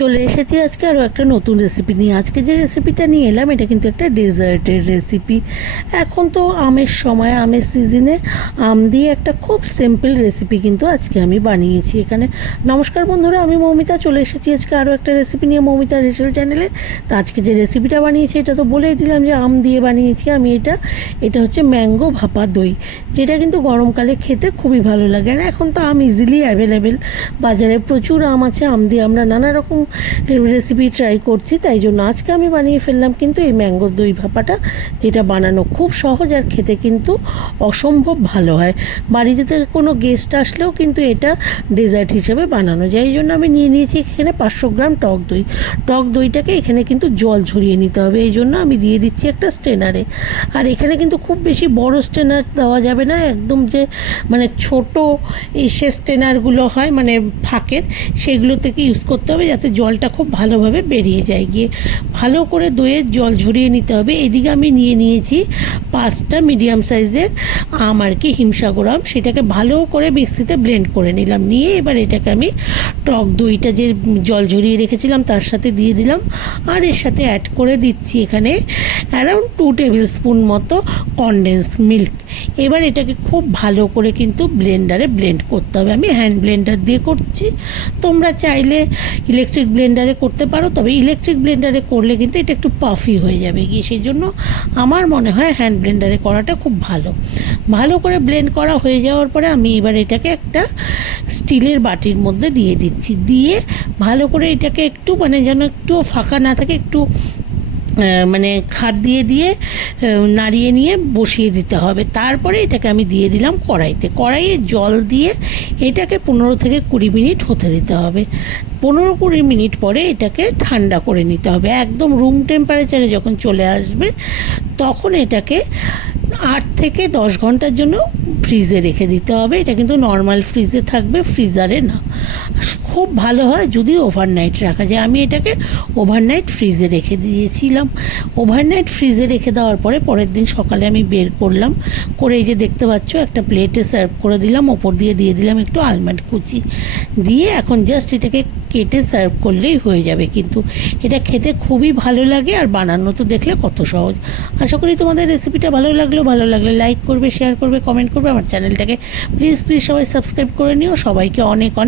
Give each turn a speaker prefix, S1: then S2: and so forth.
S1: চলে এসেছি আজকে আরও একটা নতুন রেসিপি নিয়ে। আজকে যে রেসিপিটা নিয়ে এলাম, এটা কিন্তু একটা ডেজার্টের রেসিপি এখন তো আমের সময়, আমের সিজনে আম দিয়ে একটা খুব সিম্পল রেসিপি কিন্তু আজকে আমি বানিয়েছি এখানে। নমস্কার বন্ধুরা, আমি মৌমিতা, চলে এসেছি আজকে আরও একটা রেসিপি নিয়ে মৌমিতা রেসেল চ্যানেলে তো আজকে যে রেসিপিটা বানিয়েছি, এটা তো বলেই দিলাম যে আম দিয়ে বানিয়েছি আমি এটা। এটা হচ্ছে ম্যাঙ্গো ভাপা দই, যেটা কিন্তু গরমকালে খেতে খুবই ভালো লাগে। আর এখন তো আম ইজিলি অ্যাভেলেবেল বাজারে প্রচুর আম আছে, আম দিয়ে আমরা নানা রকম রেসিপি ট্রাই করছি, তাই জন্য আজকে আমি বানিয়ে ফেললাম কিন্তু এই ম্যাঙ্গো দই ভাপাটা, যেটা বানানো খুব সহজ আর খেতে কিন্তু অসম্ভব ভালো হয়। বাড়িতে কোনো গেস্ট আসলেও কিন্তু এটা ডেজার্ট হিসেবে বানানো যায়। এই জন্য আমি নিয়ে নিয়েছি এখানে পাঁচশো গ্রাম টক দই। টক দইটাকে এখানে কিন্তু জল ঝরিয়ে নিতে হবে। এই জন্য আমি দিয়ে দিচ্ছি একটা স্টেনারে আর এখানে কিন্তু খুব বেশি বড় স্টেনার দেওয়া যাবে না, একদম যে মানে ছোট এই সে স্টেনারগুলো হয় মানে ফাঁকের, সেগুলো থেকে ইউজ করতে হবে যাতে জলটা খুব ভালোভাবে বেরিয়ে যায়। গিয়ে ভালো করে দইয়ের জল ঝরিয়ে নিতে হবে। এদিকে আমি নিয়ে নিয়েছি পাঁচটা মিডিয়াম সাইজের আম আর কি, হিমসাগর আম। সেটাকে ভালো করে মিক্সিতে ব্লেন্ড করে নিলাম। নিয়ে এবার এটাকে আমি টক দইটা যে জল ঝরিয়ে রেখেছিলাম, তার সাথে দিয়ে দিলাম। আর এর সাথে অ্যাড করে দিচ্ছি এখানে অ্যারাউন্ড টু টেবিল স্পুন মতো কনডেন্স মিল্ক এবার এটাকে খুব ভালো করে কিন্তু ব্লেন্ডারে ব্লেন্ড করতে হবে। আমি হ্যান্ড ব্লেন্ডার দিয়ে করছি। তোমরা চাইলে ইলেকট্রিক ব্লেন্ডারে করতে পারো, তবে ইলেকট্রিক ব্লেন্ডারে করলে কিন্তু এটা একটু পাফি হয়ে যাবে। গিয়ে সেই জন্য আমার মনে হয় হ্যান্ড ব্লেন্ডারে করাটা খুব ভালো। ভালো করে ব্লেন্ড করা হয়ে যাওয়ার পরে আমি এবার এটাকে একটা স্টিলের বাটির মধ্যে দিয়ে দিচ্ছি। দিয়ে ভালো করে এটাকে একটু মানে যেন একটু ফাঁকা না থাকে, একটু মানে খাদ দিয়ে দিয়ে নাড়িয়ে নিয়ে বসিয়ে দিতে হবে। তারপরে এটাকে আমি দিয়ে দিলাম কড়াইতে। কড়াইয়ে জল দিয়ে এটাকে পনেরো থেকে কুড়ি মিনিট হতে দিতে হবে। পনেরো কুড়ি মিনিট পরে এটাকে ঠান্ডা করে নিতে হবে। একদম রুম টেম্পারেচারে যখন চলে আসবে, তখন এটাকে আট থেকে দশ ঘণ্টার জন্য ফ্রিজে রেখে দিতে হবে। এটা কিন্তু নর্মাল ফ্রিজে থাকবে ফ্রিজারে না। খুব ভালো হয় যদি ওভারনাইট রাখা যায়। আমি এটাকে ওভারনাইট ফ্রিজে রেখে দিয়েছিলাম। ওভারনাইট ফ্রিজে রেখে দেওয়ার পরে পরের দিন সকালে আমি বের করলাম। করে এই যে দেখতে পাচ্ছ, একটা প্লেটে সার্ভ করে দিলাম। ওপর দিয়ে দিয়ে দিলাম একটু আলমন্ড কুচি। দিয়ে এখন জাস্ট এটাকে কেটে সার্ভ করলেই হয়ে যাবে। কিন্তু এটা খেতে খুবই ভালো লাগে আর বানানো তো দেখলে কত সহজ। আশা করি তোমাদের রেসিপিটা ভালো লাগল। ভালো লাগলে লাইক করবে শেয়ার করবে কমেন্ট করবে আমার চ্যানেলটাকে প্লিজ প্লিজ সবাই সাবস্ক্রাইব করে নিও। সবাইকে অনেক অনেক